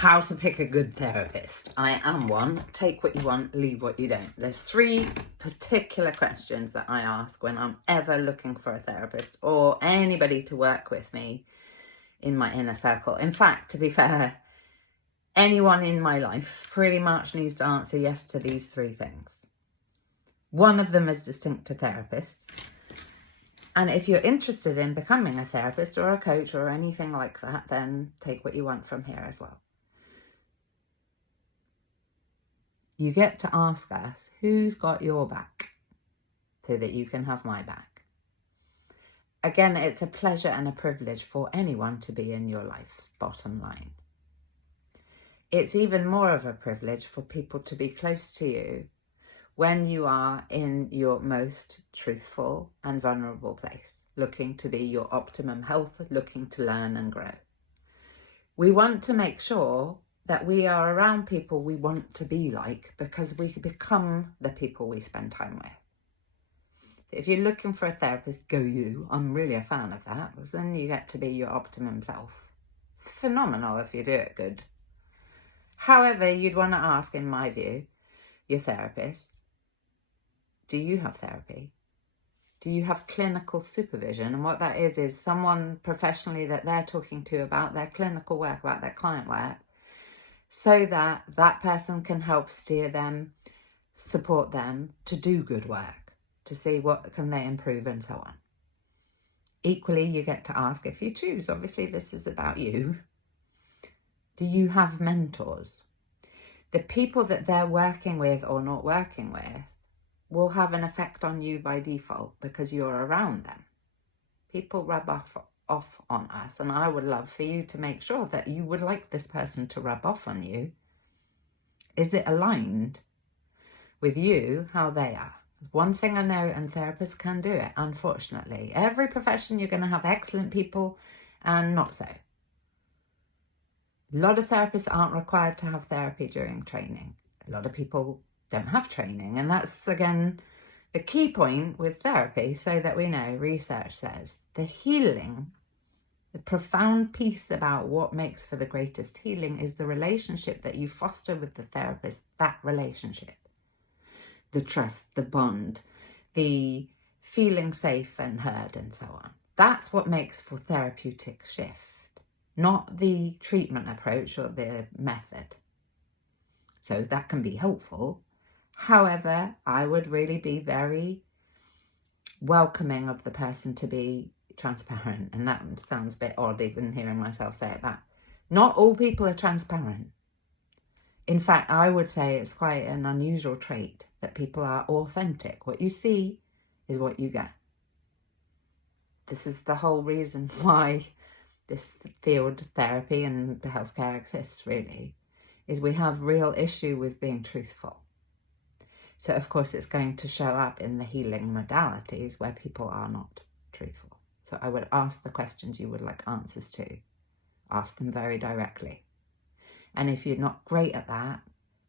How to pick a good therapist. I am one. Take what you want, leave what you don't. There's 3 particular questions that I ask when I'm ever looking for a therapist or anybody to work with me in my inner circle. In fact, to be fair, anyone in my life pretty much needs to answer yes to these 3 things. One of them is distinct to therapists. And if you're interested in becoming a therapist or a coach or anything like that, then take what you want from here as well. You get to ask us, who's got your back, so that you can have my back. Again, it's a pleasure and a privilege for anyone to be in your life, bottom line. It's even more of a privilege for people to be close to you when you are in your most truthful and vulnerable place, looking to be your optimum health, looking to learn and grow. We want to make sure that we are around people we want to be like, because we become the people we spend time with. So if you're looking for a therapist, go you. I'm really a fan of that, because then you get to be your optimum self. It's phenomenal if you do it good. However, you'd want to ask, in my view, your therapist, do you have therapy? Do you have clinical supervision? And what that is someone professionally that they're talking to about their clinical work, about their client work, so that that person can help steer them, support them to do good work, to see what can they improve and so on. Equally, you get to ask, if you choose, obviously this is about you, do you have mentors? The people that they're working with or not working with will have an effect on you by default because you're around them. People rub off on us, and I would love for you to make sure that you would like this person to rub off on you. Is it aligned with you, how they are? One thing I know, and therapists can do it, unfortunately. Every profession, you're going to have excellent people and not so. A lot of therapists aren't required to have therapy during training. A lot of people don't have training, and that's, again, the key point with therapy, so that we know. Research says the healing, the profound piece about what makes for the greatest healing is the relationship that you foster with the therapist, that relationship. The trust, the bond, the feeling safe and heard and so on. That's what makes for therapeutic shift, not the treatment approach or the method. So that can be helpful. However, I would really be very welcoming of the person to be transparent, and that sounds a bit odd even hearing myself say it back. Not all people are transparent. In fact, I would say it's quite an unusual trait that people are authentic. What you see is what you get. This is the whole reason why this field, therapy and healthcare, exists, really, is we have real issue with being truthful. So of course it's going to show up in the healing modalities where people are not truthful. So I would ask the questions you would like answers to. Ask them very directly. And if you're not great at that,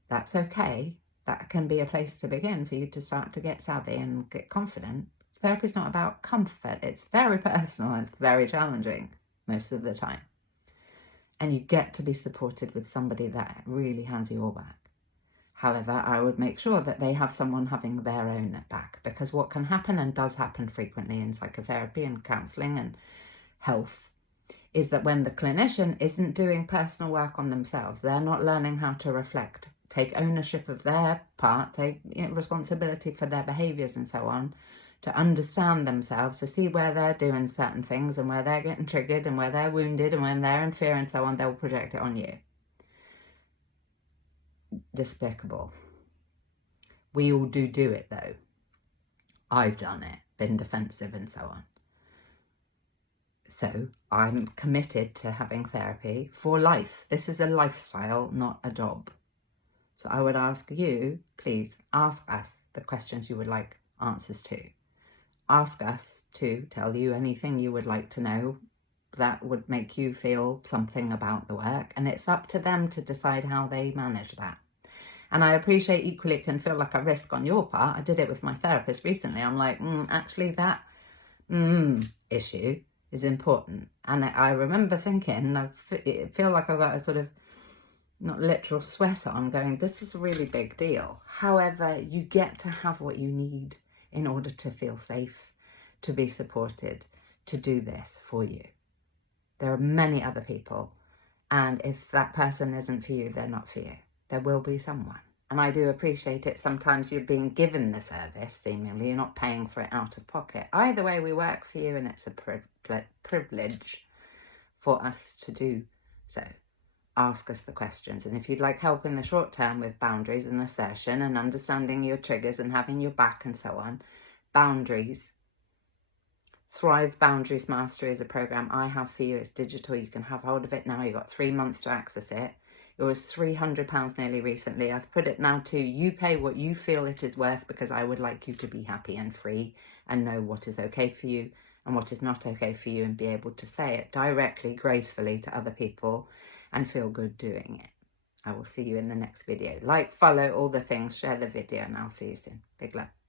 that's okay. That can be a place to begin for you to start to get savvy and get confident. Therapy is not about comfort. It's very personal. It's very challenging most of the time. And you get to be supported with somebody that really has your back. However, I would make sure that they have someone having their own back, because what can happen, and does happen frequently in psychotherapy and counselling and health, is that when the clinician isn't doing personal work on themselves, they're not learning how to reflect, take ownership of their part, take responsibility for their behaviours and so on, to understand themselves, to see where they're doing certain things and where they're getting triggered and where they're wounded and when they're in fear and so on, they'll project it on you. Despicable. We all do it though. I've done it, been defensive and so on. So I'm committed to having therapy for life. This is a lifestyle, not a job. So I would ask you, please ask us the questions you would like answers to. Ask us to tell you anything you would like to know that would make you feel something about the work, and it's up to them to decide how they manage that. And I appreciate equally it can feel like a risk on your part. I did it with my therapist recently. I'm like, actually that issue is important. And I remember thinking, I feel like I've got a sort of not literal sweat on, going, this is a really big deal. However, you get to have what you need in order to feel safe, to be supported, to do this for you. There are many other people, and if that person isn't for you, they're not for you. There will be someone. And I do appreciate it. Sometimes you're being given the service, seemingly. You're not paying for it out of pocket. Either way, we work for you, and it's a privilege for us to do so. Ask us the questions. And if you'd like help in the short term with boundaries and assertion and understanding your triggers and having your back and so on, boundaries. Thrive Boundaries Mastery is a program I have for you. It's digital. You can have hold of it now. You've got 3 months to access it. It was £300 nearly recently. I've put it now to you pay what you feel it is worth, because I would like you to be happy and free and know what is okay for you and what is not okay for you, and be able to say it directly, gracefully to other people and feel good doing it. I will see you in the next video. Like, follow, all the things, share the video, and I'll see you soon. Big love.